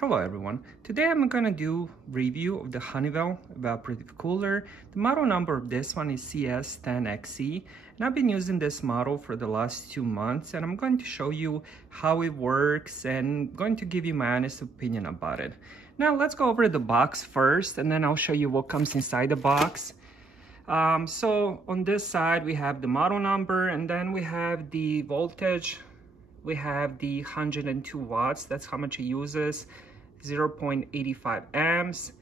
Hello everyone, today I'm gonna do review of the Honeywell evaporative cooler. The model number of this one is CS10XE and I've been using this model for the last 2 months and I'm going to show you how it works and going to give you my honest opinion about it. Now let's go over the box first and then I'll show you what comes inside the box. So on this side we have the model number and then we have the voltage. We have the 102 watts, that's how much it uses, 0.85 amps.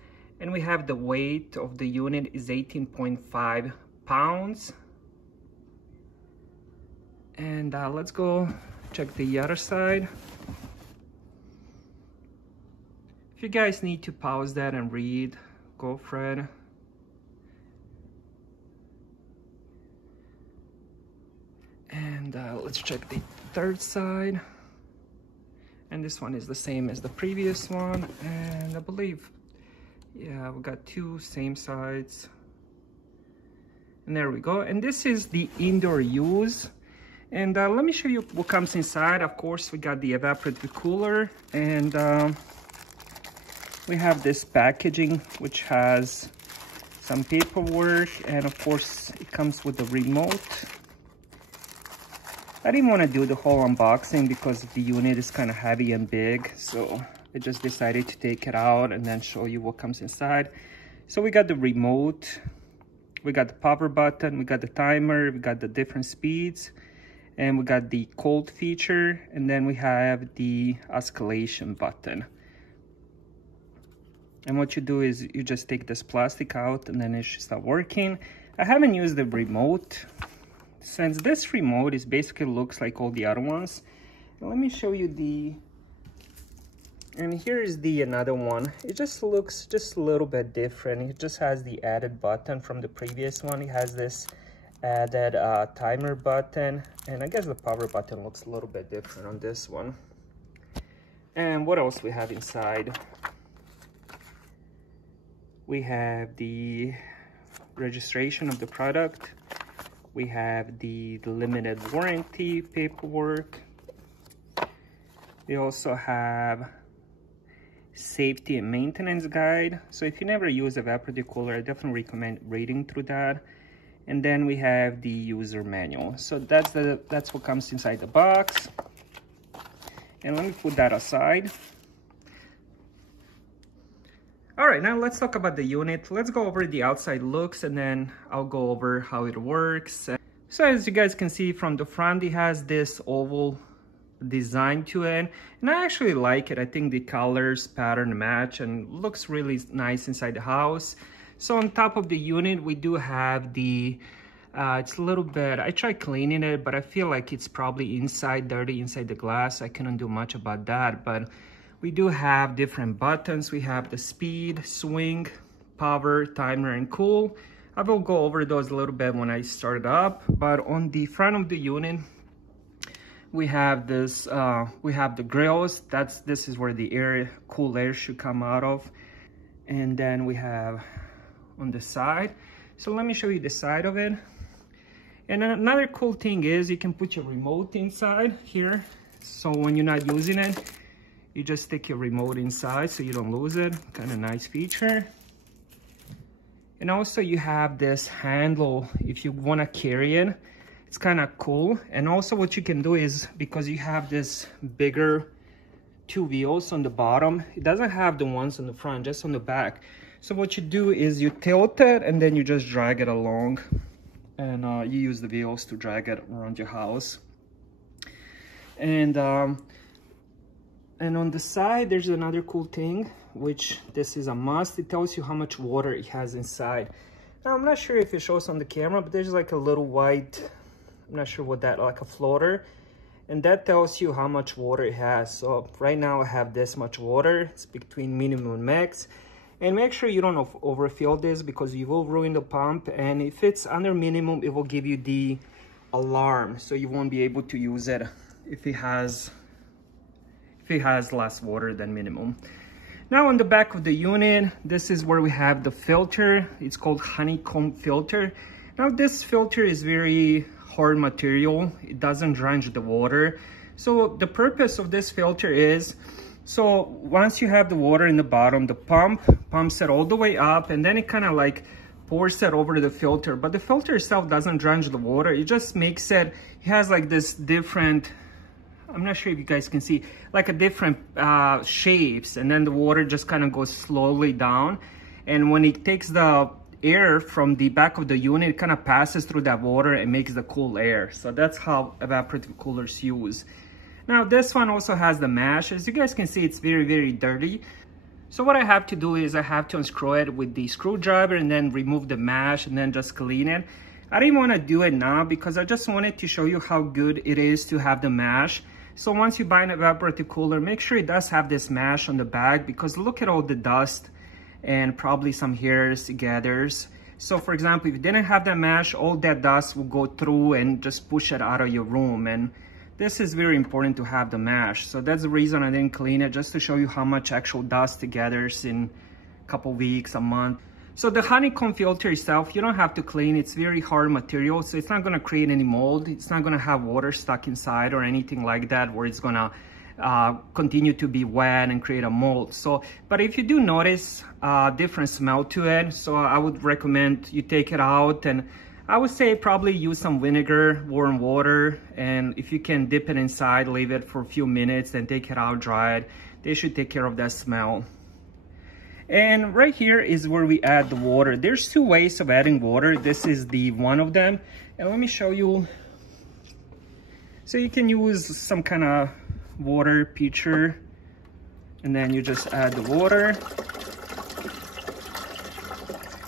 And we have the weight of the unit is 18.5 pounds. And let's go check the other side. If you guys need to pause that and read, go for it. And let's check the third side, and this one is the same as the previous one, and I believe, yeah, we got two same sides, and there we go. And this is the indoor use, and let me show you what comes inside. Of course, we got the evaporative cooler, and we have this packaging which has some paperwork, and of course it comes with the remote. I didn't want to do the whole unboxing because the unit is kind of heavy and big, so I just decided to take it out and then show you what comes inside. So we got the remote, we got the power button, we got the timer, we got the different speeds, and we got the cold feature, and then we have the escalation button. And what you do is you just take this plastic out and then it should start working. I haven't used the remote, since this remote is basically looks like all the other ones. Let me show you and here is the another one. It just looks just a little bit different. It just has the added button from the previous one. It has this added timer button, and I guess the power button looks a little bit different on this one. And what else we have inside? We have the registration of the product. We have the limited warranty paperwork. We also have safety and maintenance guide. So if you never use evaporative cooler, I definitely recommend reading through that. And then we have the user manual. So that's what comes inside the box. And let me put that aside. All right, now let's talk about the unit. Let's go over the outside looks and then I'll go over how it works. So as you guys can see from the front, it has this oval design to it. And I actually like it. I think the colors pattern match and looks really nice inside the house. So on top of the unit, we do have the, it's a little bit, I tried cleaning it, but I feel like it's probably dirty inside the glass. I couldn't do much about that, but we do have different buttons. We have the speed, swing, power, timer, and cool. I will go over those a little bit when I start it up. But on the front of the unit, we have this. We have the grills. This is where the cool air should come out of. And then we have on the side. So let me show you the side of it. And another cool thing is you can put your remote inside here. So when you're not using it, you just stick your remote inside so you don't lose it. Kind of nice feature. And also you have this handle if you want to carry it. It's kind of cool. And also what you can do is, because you have this bigger two wheels on the bottom, it doesn't have the ones on the front, just on the back. So what you do is you tilt it and then you just drag it along. And you use the wheels to drag it around your house. And on the side, there's another cool thing, which this is a must. It tells you how much water it has inside. Now, I'm not sure if it shows on the camera, but there's like a little white, I'm not sure what that, like a floater. And that tells you how much water it has. So right now I have this much water. It's between minimum and max. And make sure you don't overfill this because you will ruin the pump. And if it's under minimum, it will give you the alarm. So you won't be able to use it if it has less water than minimum. Now on the back of the unit, this is where we have the filter. It's called Honeycomb Filter. Now this filter is very hard material. It doesn't drench the water. So the purpose of this filter is So once you have the water in the bottom, the pump pumps it all the way up, and then it kind of like pours it over the filter. But the filter itself doesn't drench the water. It just makes it, it has like this different, I'm not sure if you guys can see, like a different shapes, and then the water just kind of goes slowly down. And when it takes the air from the back of the unit, it kind of passes through that water and makes the cool air. So that's how evaporative coolers use. Now this one also has the mash. As you guys can see, it's very, very dirty. So what I have to do is I have to unscrew it with the screwdriver and then remove the mash and then just clean it. I didn't want to do it now because I just wanted to show you how good it is to have the mash. So once you buy an evaporative cooler, make sure it does have this mash on the back, because look at all the dust and probably some hairs gathers. So for example, if you didn't have that mash, all that dust will go through and just push it out of your room. And this is very important to have the mash. So that's the reason I didn't clean it, just to show you how much actual dust it gathers in a couple weeks, a month. So the honeycomb filter itself, you don't have to clean. It's very hard material, so it's not gonna create any mold. It's not gonna have water stuck inside or anything like that, where it's gonna continue to be wet and create a mold. So, but if you do notice a different smell to it, so I would recommend you take it out, and I would say probably use some vinegar, warm water, and if you can dip it inside, leave it for a few minutes, then take it out, dry it. They should take care of that smell. And right here is where we add the water. There's two ways of adding water. This is the one of them. And let me show you. So you can use some kind of water pitcher, and then you just add the water.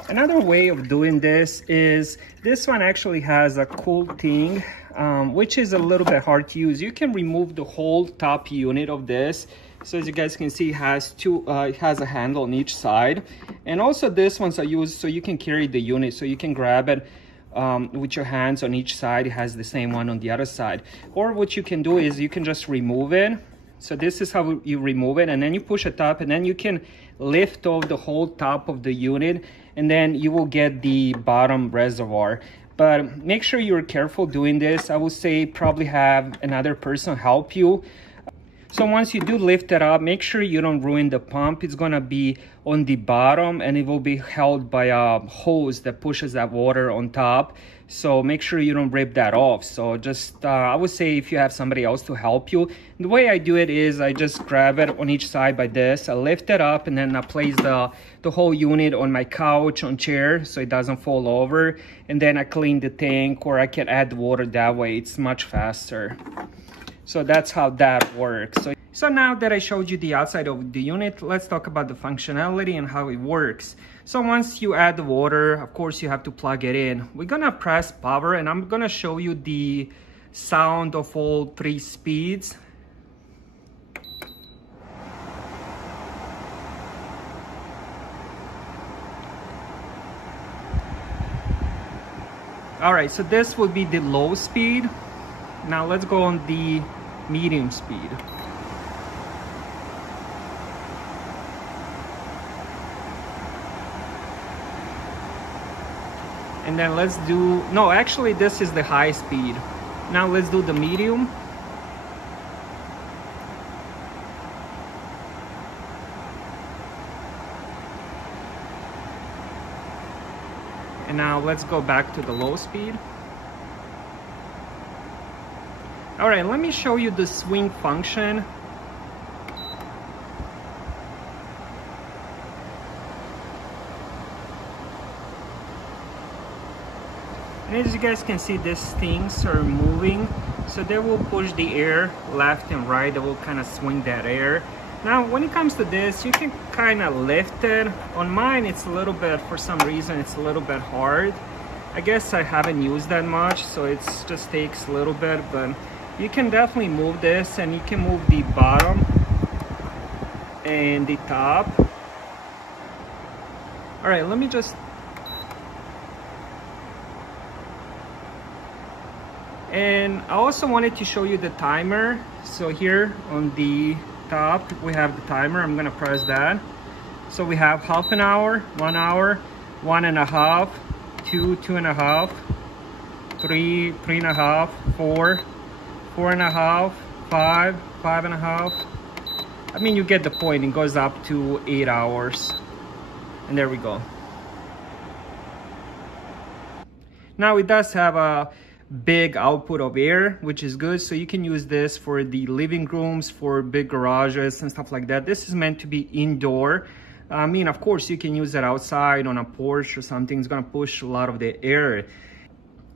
Another way of doing this is, this one actually has a cool thing, which is a little bit hard to use. You can remove the whole top unit of this. So as you guys can see, it has it has a handle on each side. And also this one's I use so you can carry the unit, so you can grab it with your hands on each side. It has the same one on the other side. Or what you can do is you can just remove it. So this is how you remove it, and then you push it up, and then you can lift off the whole top of the unit, and then you will get the bottom reservoir. But make sure you're careful doing this. I would say probably have another person help you. So once you do lift it up, make sure you don't ruin the pump. It's gonna be on the bottom, and it will be held by a hose that pushes that water on top. So make sure you don't rip that off. So just, I would say if you have somebody else to help you, the way I do it is I just grab it on each side by this, I lift it up, and then I place the whole unit on my couch, on chair, so it doesn't fall over. And then I clean the tank, or I can add water that way. It's much faster. So that's how that works. So now that I showed you the outside of the unit, let's talk about the functionality and how it works. So once you add the water, of course you have to plug it in. We're gonna press power, and I'm gonna show you the sound of all 3 speeds. All right, so this will be the low speed. Now let's go on the medium speed. And then let's do, no, actually this is the high speed. Now let's do the medium. And now let's go back to the low speed. All right, let me show you the swing function. And as you guys can see, these things are moving, so they will push the air left and right. They will kind of swing that air. Now, when it comes to this, you can kind of lift it. On mine, it's a little bit, for some reason, it's a little bit hard. I guess I haven't used that much, so it just takes a little bit, but you can definitely move this, and you can move the bottom and the top. All right, let me just, and I also wanted to show you the timer. So here on the top, we have the timer. I'm gonna press that. So we have half an hour, 1 hour, 1.5, 2, 2.5, 3, 3.5, 4, 4.5, 5, 5.5, I mean, you get the point. It goes up to 8 hours. And there we go. Now it does have a big output of air, which is good. So you can use this for the living rooms, for big garages and stuff like that. This is meant to be indoor. I mean, of course, you can use it outside on a porch or something. It's gonna push a lot of the air.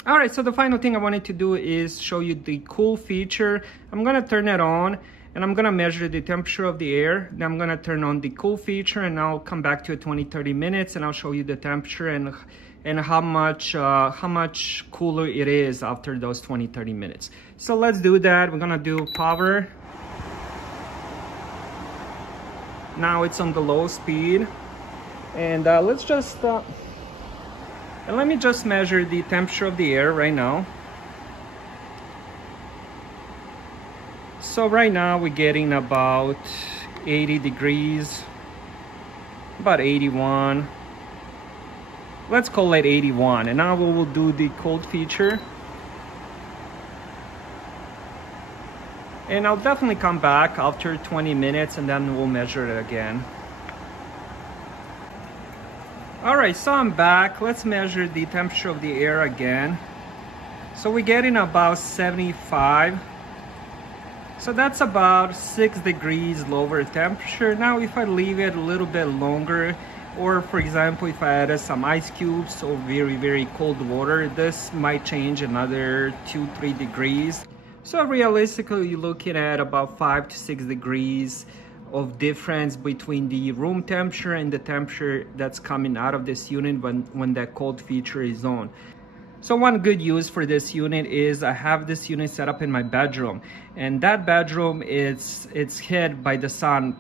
All right, so the final thing I wanted to do is show you the cool feature. I'm gonna turn it on and I'm gonna measure the temperature of the air. Then I'm gonna turn on the cool feature and I'll come back to it 20-30 minutes and I'll show you the temperature and how much cooler it is after those 20-30 minutes. So let's do that. We're gonna do power. Now it's on the low speed, and let's just and let me just measure the temperature of the air right now. So right now we're getting about 80 degrees, about 81. Let's call it 81, and now we will do the cold feature. And I'll definitely come back after 20 minutes and then we'll measure it again. All right, so I'm back. Let's measure the temperature of the air again. So we're getting about 75. So that's about 6 degrees lower temperature. Now if I leave it a little bit longer, or for example, if I added some ice cubes or very, very cold water, this might change another 2-3 degrees. So realistically, you're looking at about 5 to 6 degrees of difference between the room temperature and the temperature that's coming out of this unit when that cold feature is on. So one good use for this unit is I have this unit set up in my bedroom, and that bedroom it's hit by the sun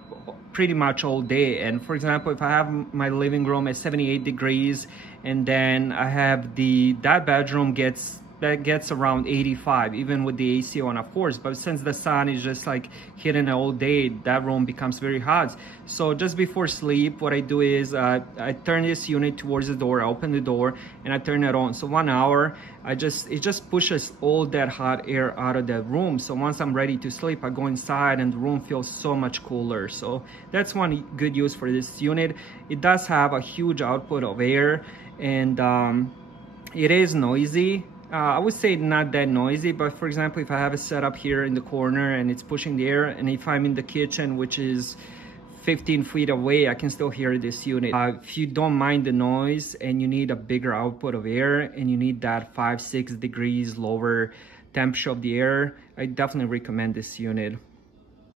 pretty much all day. And for example, if I have my living room at 78 degrees and then I have that bedroom gets around 85, even with the AC on, of course. But since the sun is just like hitting it all day, that room becomes very hot. So just before sleep, what I do is I turn this unit towards the door, I open the door, and I turn it on. So 1 hour, it just pushes all that hot air out of the room. So once I'm ready to sleep, I go inside and the room feels so much cooler. So that's one good use for this unit. It does have a huge output of air, and it is noisy. I would say not that noisy, but for example, if I have it set up here in the corner and it's pushing the air, and if I'm in the kitchen, which is 15 feet away, I can still hear this unit. If you don't mind the noise and you need a bigger output of air and you need that 5-6 degrees lower temperature of the air, I definitely recommend this unit.